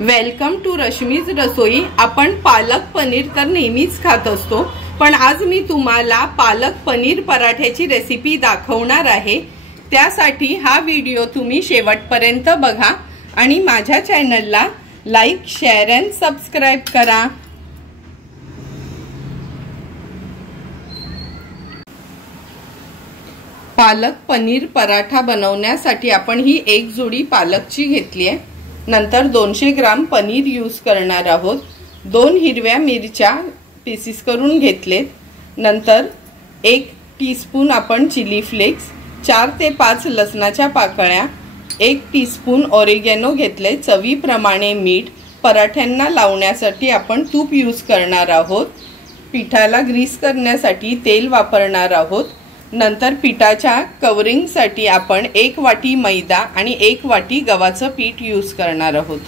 Welcome to Rashmi's रसोई। आपण पालक पनीर तर नेहमीच खात असतो, पण आज मी तुम्हाला पालक पनीर पराठ्याची रेसिपी दाखवणार आहे। त्यासाठी हा व्हिडिओ तुम्ही शेवटपर्यंत बघा आणि माझ्या चॅनलला लाईक, शेअर आणि सबस्क्राइब करा। पालक पनीर पराठा बनवण्यासाठी आपण ही एक जोडी पालकची घेतली आहे। नंतर 200 ग्राम पनीर यूज करणार आहोत। 2 हिरव्या मिरच्या पीसेस करून घेतलेत। नंतर 1 टीस्पून आपण चिली फ्लेक्स, 4 ते 5 लसणाच्या पाकळ्या, 1 टीस्पून ऑरिगॅनो घेतले, चवीप्रमाणे मीठ। पराठ्यांना लावण्यासाठी आपण तूप यूज करणार आहोत। पिठाला ग्रीस करण्यासाठी तेल वापरणार आहोत। नंतर पिठाच्या कवरिंग साठी आपण 1 वाटी मैदा आणि 1 वाटी गव्हाचं पीठ यूज करणार आहोत।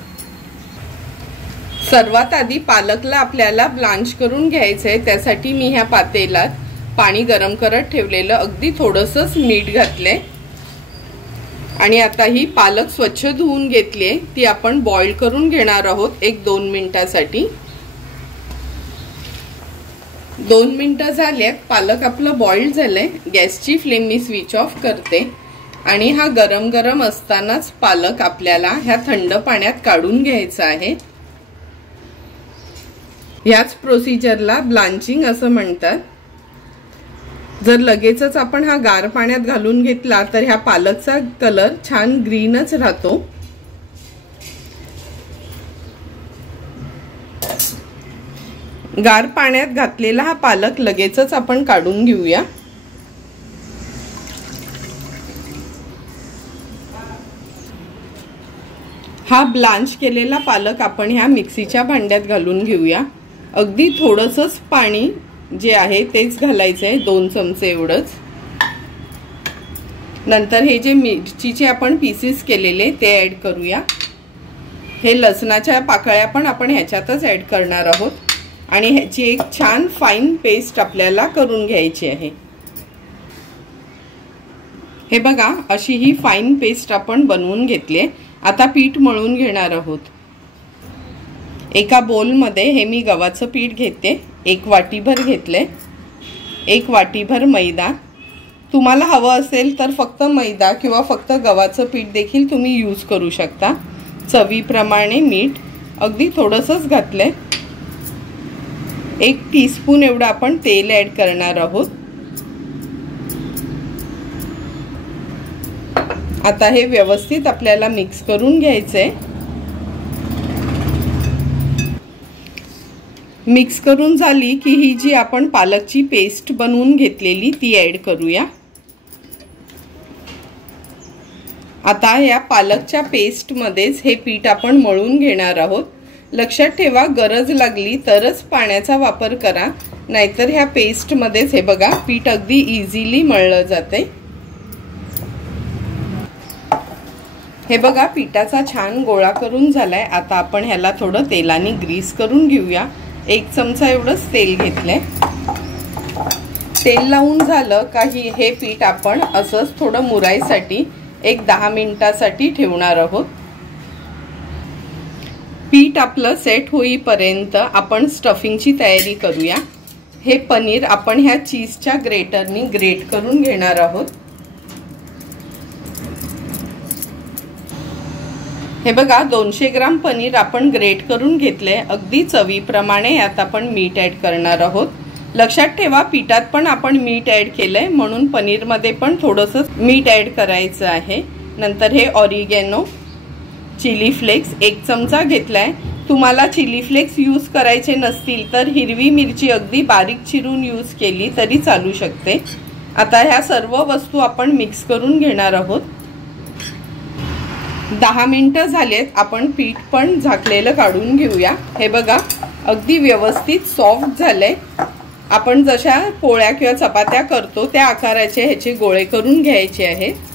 सर्वात आधी पालकला आपल्याला ब्लांच करून घ्यायचं आहे। त्यासाठी मी ह्या पातेल्यात पाणी गरम करत ठेवलेलं, अगदी थोडंसं मीठ घातले आणि आता ही पालक स्वच्छ धुवून घेतली, ती आपण बॉईल करून घेणार आहोत 1-2 मिनिटांसाठी। 2 मिनिटं झालेत, पालक आपलं बॉईल झालंय। गॅसची फ्लेम मी स्विच ऑफ करते आणि हा गरम गरम असतानाच पालक आपल्याला ह्या थंड पाण्यात काढून घ्यायचा आहे। याच प्रोसिजरला ब्लांचिंग असं म्हणतात। जर लगेचच आपण हा गार पाण्यात घालून घेतला तर ह्या पालकचा कलर छान ग्रीनच राहतो। गार पाण्यात घातलेला हा पालक लगेचच आपण काढून घेऊया। हा ब्लांच केलेला पालक आपण ह्या मिक्सीच्या भांड्यात घालून घेऊया। अगदी थोडंसंच पाणी जे आहे तेच घालायचंय, 2 चमचे एवढंच। नंतर हे जे मिरचीचे आपण पीसेस केलेले ते ऍड करूया। हे लसणाच्या पाकळ्या पण आपण ह्याच्यातच ऍड करणार आहोत आणि ह्याची एक छान फाईन पेस्ट आपल्याला करून घ्यायची आहे। हे बघा, अशी ही फाईन पेस्ट आपण बनवून घेतली आहे। आता पीठ मळून घेणार आहोत। एका बोलमध्ये हे मी गव्हाचं पीठ घेते, 1 वाटीभर घेतले। 1 वाटीभर मैदा, तुम्हाला हवं असेल तर फक्त मैदा किंवा फक्त गव्हाचं पीठ देखील तुम्ही यूज करू शकता। चवीप्रमाणे मीठ अगदी थोडंसंच घातले। 1 टीस्पून एवढं आपण तेल ऍड करणार आहोत। आता हे व्यवस्थित आपल्याला मिक्स करून घ्यायचंय। मिक्स करून झाली की ही जी आपण पालकची पेस्ट बनवून घेतलेली ती ऍड करूया। आता या पालकच्या पेस्ट मध्येच हे पीठ आपण मळून घेणार आहोत। लक्षात ठेवा, गरज लागली तरच पाण्याचा वापर करा, नाहीतर ह्या पेस्ट मध्येच हे बघा पीठ अगदी इझिली मळलं जाते। हे बघा, पिठाचा छान गोळा करून झालाय। आता आपण ह्याला थोडं तेलाने ग्रीस करून घेऊया। 1 चमचा एवढंच तेल घेतलंय। तेल लावून झालं का हे पीठ आपण असंच थोडं मुरायसाठी 10 मिनिटांसाठी ठेवणार आहोत। पीठ आपलं सेट होईपर्यंत आपण स्टफिंगची तयारी करूया। हे पनीर आपण ह्या चीजच्या ग्रेटरनी ग्रेट करून घेणार आहोत। हे बघा, 200 ग्राम पनीर आपण ग्रेट करून घेतले। अगदी चवीप्रमाणे यात आपण मीठ ऍड करणार आहोत। लक्षात ठेवा, पिठात पण आपण मीठ ऍड केलंय, म्हणून पनीर मध्ये पण थोडंसं मीठ ऍड करायचं आहे। नंतर हे ऑरिगॅनो, चिली फ्लेक्स 1 चमचा घेतलाय। तुम्हाला चिली फ्लेक्स यूज करायचे नसतील तर हिरवी मिरची अगदी बारीक चिरून यूज केली तरी चालू शकते। आता ह्या सर्व वस्तू आपण मिक्स करून घेणार आहोत। 10 मिनिटं झालेत, आपण पीठ पण झाकलेलं काढून घेऊया। हे बघा, अगदी व्यवस्थित सॉफ्ट झालंय। आपण जशा पोळ्या किंवा चपात्या करतो त्या आकाराचे ह्याचे गोळे करून घ्यायचे आहेत।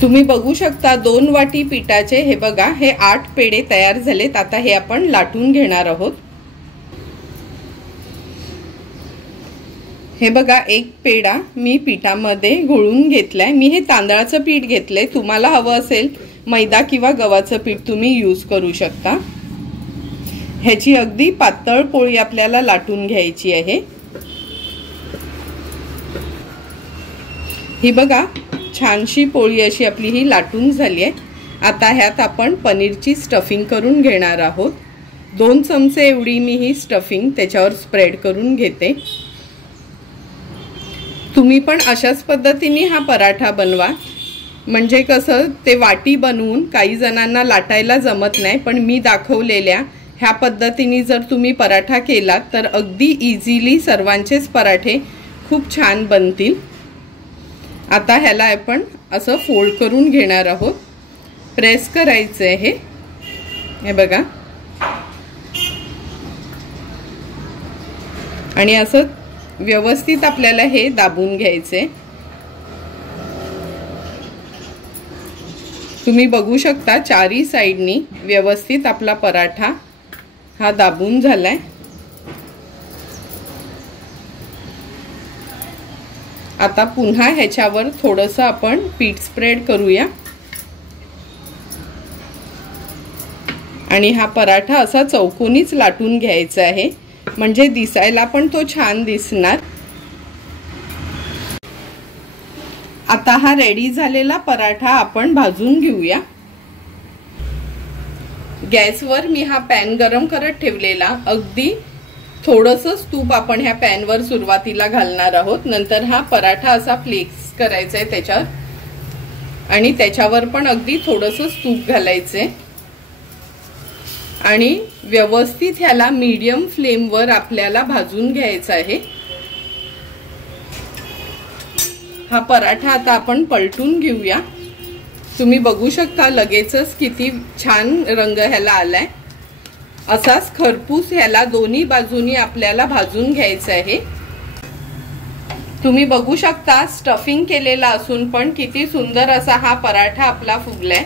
तुम्ही बघू शकता 2 वाटी पिठाचे हे बघा हे 8 पेढे तयार झालेत। आता हे आपण लाटून घेणार आहोत। हे बघा, एक पेढा मी पिठामध्ये घोळून घेतलाय। मी हे तांदळाचं पीठ घेतलंय, तुम्हाला हवं असेल मैदा किंवा गव्हाचं पीठ तुम्ही यूज करू शकता। ह्याची अगदी पातळ पोळी आपल्याला लाटून घ्यायची आहे। ही बघा, छानशी पोळी अशी आपली ही लाटून झाली आहे। आता ह्यात आपण पनीरची स्टफिंग करून घेणार आहोत। 2 चमचे एवढी मी ही स्टफिंग त्याच्यावर स्प्रेड करून घेते। तुम्ही पण अशाच पद्धतीने हा पराठा बनवा। म्हणजे कसं, ते वाटी बनवून काही जणांना लाटायला जमत नाही, पण मी दाखवलेल्या ह्या पद्धतीने जर तुम्ही पराठा केलात तर अगदी इझिली सर्वांचेच पराठे खूप छान बनतील। आता ह्याला आपण असं फोल्ड करून घेणार आहोत। प्रेस करायचं आहे हे बघा, आणि असं व्यवस्थित आपल्याला हे दाबून घ्यायचे। तुम्ही बघू शकता चारी साइडनी व्यवस्थित आपला पराठा हा दाबून झालाय। आता पुन्हा ह्याच्यावर थोडंसं आपण पीठ स्प्रेड करूया आणि हा पराठा असा चौकोनीच लाटून घ्यायचा आहे, म्हणजे दिसायला पण तो छान दिसणार। आता हा रेडी झालेला पराठा आपण भाजून घेऊया। गॅसवर मी हा पॅन गरम करत ठेवलेला, अगदी थोडंसं तूप आपण ह्या पॅनवर सुरुवातीला घालणार आहोत। नंतर हा पराठा असा प्लेस करायचा आहे त्याच्यावर, आणि त्याच्यावर पण अगदी थोडंसं तूप घालायचंय आणि व्यवस्थित ह्याला मीडियम फ्लेमवर आपल्याला भाजून घ्यायचा आहे। हा पराठा आता आपण पलटून घेऊया। तुम्ही बघू शकता लगेचच किती छान रंग ह्याला आलाय। असाच खरपूस ह्याला दोन्ही बाजूनी आपल्याला भाजून घ्यायचं आहे। तुम्ही बघू शकता स्टफिंग केलेला असून पण किती सुंदर असा हा पराठा आपला फुगलाय।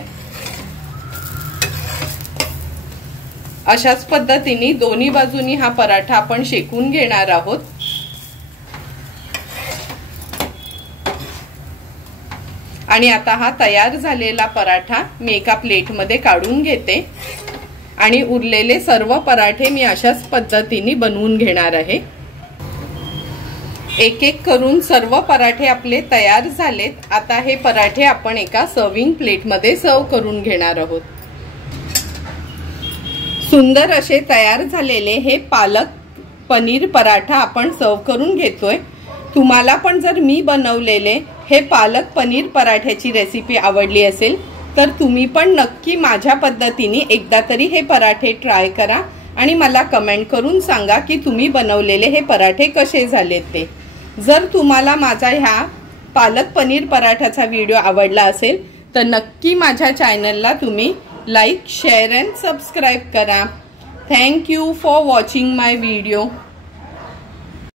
अशाच पद्धतीने दोन्ही बाजूनी हा पराठा आपण शेकून घेणार आहोत। आणि आता हा तयार झालेला पराठा मी एका प्लेटमध्ये काढून घेते आणि उरलेले सर्व पराठे मी अशाच पद्धतीने बनवून घेणार आहे। एक एक करून सर्व पराठे आपले तयार झालेत। आता हे पराठे आपण एका सर्विंग प्लेटमध्ये सर्व करून घेणार आहोत। सुंदर असे तयार झालेले हे पालक पनीर पराठा आपण सर्व करून घेतोय। तुम्हाला पण जर मी बनवलेले हे पालक पनीर पराठ्याची रेसिपी आवडली असेल तर तुम्ही पण नक्की माझ्या पद्धतीने एकदा तरी हे पराठे ट्राय करा आणि मला कमेंट करून सांगा की तुम्ही बनवलेले हे पराठे कसे झालेत ते। जर तुम्हाला माझा ह्या पालक पनीर पराठ्याचा व्हिडिओ आवडला असेल तर नक्की माझ्या चॅनलला तुम्ही लाईक, शेअर अँड सबस्क्राईब करा। Thank you for watching my video.